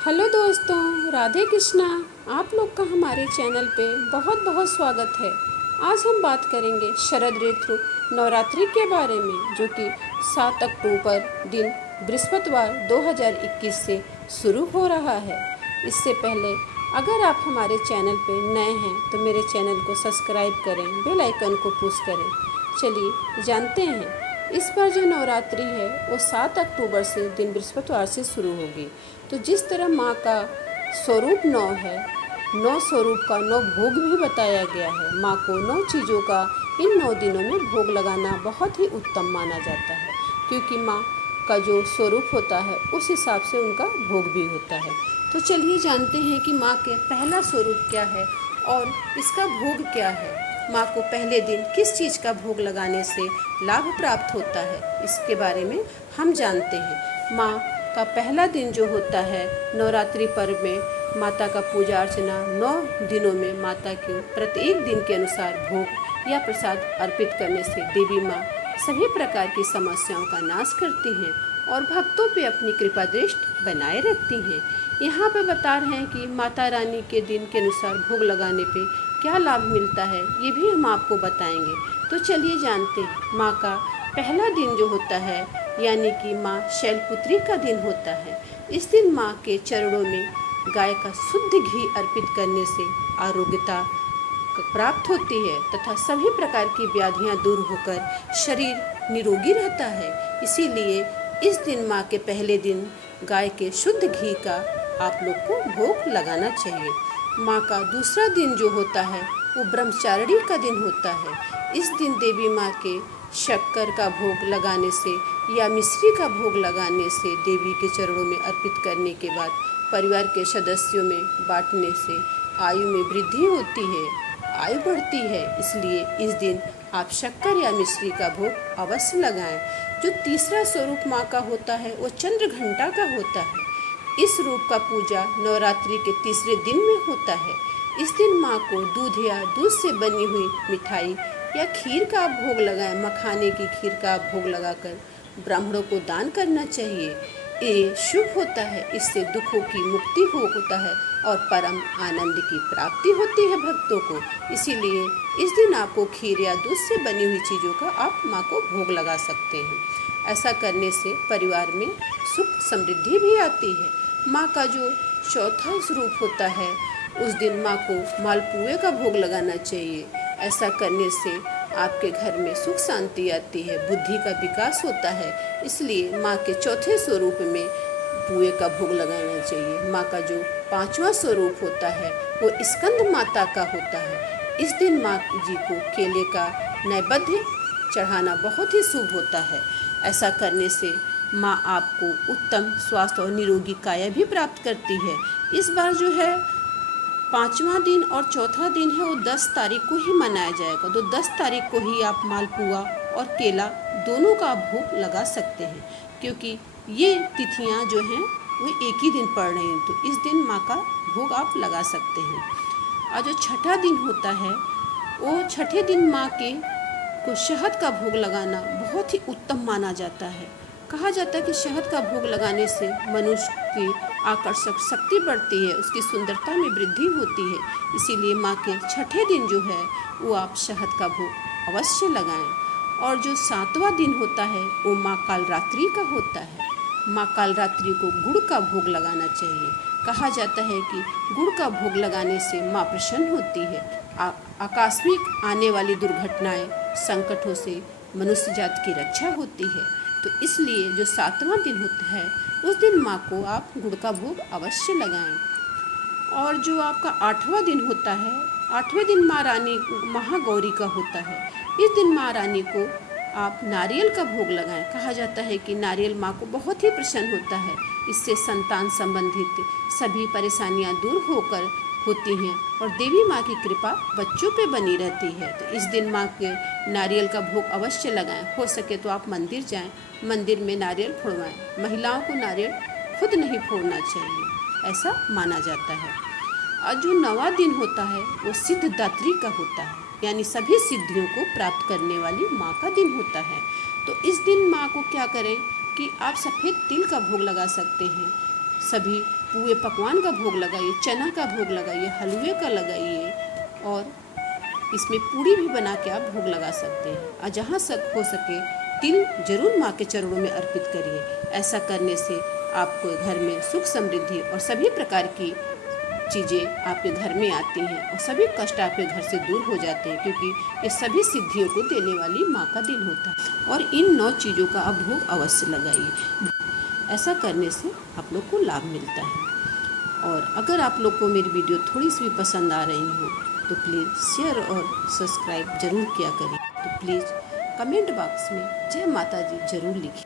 Hello दोस्तों, राधे कृष्णा। आप लोग का हमारे चैनल पे बहुत बहुत स्वागत है। आज हम बात करेंगे शरद ऋतु नवरात्रि के बारे में, जो कि 7 अक्टूबर दिन बृहस्पतिवार 2021 से शुरू हो रहा है। इससे पहले अगर आप हमारे चैनल पे नए हैं तो मेरे चैनल को सब्सक्राइब करें, बेल आइकन को पुश करें। चलिए जानते हैं, इस बार जो नवरात्रि है वो 7 अक्टूबर से दिन बृहस्पतिवार से शुरू होगी। तो जिस तरह माँ का स्वरूप 9 है, 9 स्वरूप का 9 भोग भी बताया गया है। माँ को 9 चीज़ों का इन 9 दिनों में भोग लगाना बहुत ही उत्तम माना जाता है, क्योंकि माँ का जो स्वरूप होता है उस हिसाब से उनका भोग भी होता है। तो चलिए जानते हैं कि माँ के पहला स्वरूप क्या है और इसका भोग क्या है। माँ को पहले दिन किस चीज़ का भोग लगाने से लाभ प्राप्त होता है, इसके बारे में हम जानते हैं। माँ का पहला दिन जो होता है नवरात्रि पर्व में, माता का पूजा अर्चना 9 दिनों में माता को प्रत्येक दिन के अनुसार भोग या प्रसाद अर्पित करने से देवी माँ सभी प्रकार की समस्याओं का नाश करती हैं और भक्तों पे अपनी कृपा दृष्टि बनाए रखती हैं। यहाँ पे बता रहे हैं कि माता रानी के दिन के अनुसार भोग लगाने पे क्या लाभ मिलता है, ये भी हम आपको बताएंगे। तो चलिए जानते हैं। माँ का पहला दिन जो होता है यानी कि माँ शैलपुत्री का दिन होता है। इस दिन माँ के चरणों में गाय का शुद्ध घी अर्पित करने से आरोग्यता प्राप्त होती है तथा सभी प्रकार की व्याधियाँ दूर होकर शरीर निरोगी रहता है। इसीलिए इस दिन माँ के पहले दिन गाय के शुद्ध घी का आप लोग को भोग लगाना चाहिए। माँ का दूसरा दिन जो होता है वो ब्रह्मचारिणी का दिन होता है। इस दिन देवी माँ के शक्कर का भोग लगाने से या मिश्री का भोग लगाने से देवी के चरणों में अर्पित करने के बाद परिवार के सदस्यों में बांटने से आयु में वृद्धि होती है, आयु बढ़ती है। इसलिए इस दिन आप शक्कर या मिश्री का भोग अवश्य लगाएं। जो तीसरा स्वरूप माँ का होता है वो चंद्र घंटा का होता है। इस रूप का पूजा नवरात्रि के तीसरे दिन में होता है। इस दिन माँ को दूध या दूध से बनी हुई मिठाई या खीर का भोग लगाएं। मखाने की खीर का भोग लगाकर ब्राह्मणों को दान करना चाहिए। ये शुभ होता है, इससे दुखों की मुक्ति होता है और परम आनंद की प्राप्ति होती है भक्तों को। इसीलिए इस दिन आपको खीर या दूध से बनी हुई चीज़ों का आप माँ को भोग लगा सकते हैं। ऐसा करने से परिवार में सुख समृद्धि भी आती है। माँ का जो चौथा स्वरूप होता है उस दिन माँ को मालपुए का भोग लगाना चाहिए। ऐसा करने से आपके घर में सुख शांति आती है, बुद्धि का विकास होता है। इसलिए माँ के चौथे स्वरूप में पुए का भोग लगाना चाहिए। माँ का जो पांचवा स्वरूप होता है वो स्कंद माता का होता है। इस दिन माँ जी को केले का नैवेद्य चढ़ाना बहुत ही शुभ होता है। ऐसा करने से माँ आपको उत्तम स्वास्थ्य और निरोगी काया भी प्राप्त करती है। इस बार जो है 5वां दिन और चौथा दिन है वो 10 तारीख को ही मनाया जाएगा। तो 10 तारीख को ही आप मालपुआ और केला दोनों का भोग लगा सकते हैं, क्योंकि ये तिथियां जो हैं वो एक ही दिन पड़ रही हैं। तो इस दिन माँ का भोग आप लगा सकते हैं। और जो छठा दिन होता है वो छठे दिन माँ के को शहद का भोग लगाना बहुत ही उत्तम माना जाता है। कहा जाता है कि शहद का भोग लगाने से मनुष्य की आकर्षक शक्ति बढ़ती है, उसकी सुंदरता में वृद्धि होती है। इसीलिए माँ के छठे दिन जो है वो आप शहद का भोग अवश्य लगाएं। और जो 7वां दिन होता है वो माँ कालरात्रि का होता है। माँ कालरात्रि को गुड़ का भोग लगाना चाहिए। कहा जाता है कि गुड़ का भोग लगाने से माँ प्रसन्न होती है। आकस्मिक आने वाली दुर्घटनाएं, संकटों से मनुष्य जाति की रक्षा होती है। तो इसलिए जो 7वां दिन होता है उस दिन माँ को आप गुड़ का भोग अवश्य लगाएं। और जो आपका 8वां दिन होता है, 8वें दिन माँ रानी महागौरी का होता है। इस दिन माँ रानी को आप नारियल का भोग लगाएं। कहा जाता है कि नारियल माँ को बहुत ही प्रसन्न होता है। इससे संतान संबंधित सभी परेशानियाँ दूर होती हैं और देवी माँ की कृपा बच्चों पे बनी रहती है। तो इस दिन माँ के नारियल का भोग अवश्य लगाएं। हो सके तो आप मंदिर जाएं, मंदिर में नारियल फोड़वाएं। महिलाओं को नारियल खुद नहीं फोड़ना चाहिए, ऐसा माना जाता है। और जो 9वां दिन होता है वो सिद्धिदात्री का होता है, यानी सभी सिद्धियों को प्राप्त करने वाली माँ का दिन होता है। तो इस दिन माँ को क्या करें कि आप सफ़ेद तिल का भोग लगा सकते हैं। सभी पूरे पकवान का भोग लगाइए, चना का भोग लगाइए, हलवे का लगाइए और इसमें पूड़ी भी बना के आप भोग लगा सकते हैं। और जहाँ तक हो सके तिल जरूर माँ के चरणों में अर्पित करिए। ऐसा करने से आपको घर में सुख समृद्धि और सभी प्रकार की चीज़ें आपके घर में आती हैं और सभी कष्ट आपके घर से दूर हो जाते हैं, क्योंकि ये सभी सिद्धियों को देने वाली माँ का दिन होता है। और इन 9 चीज़ों का आप भोग अवश्य लगाइए। ऐसा करने से आप लोग को लाभ मिलता है। और अगर आप लोग को मेरी वीडियो थोड़ी सी भी पसंद आ रही हो तो प्लीज़ शेयर और सब्सक्राइब जरूर किया करें। तो प्लीज़ कमेंट बॉक्स में जय माता दी जरूर लिखें।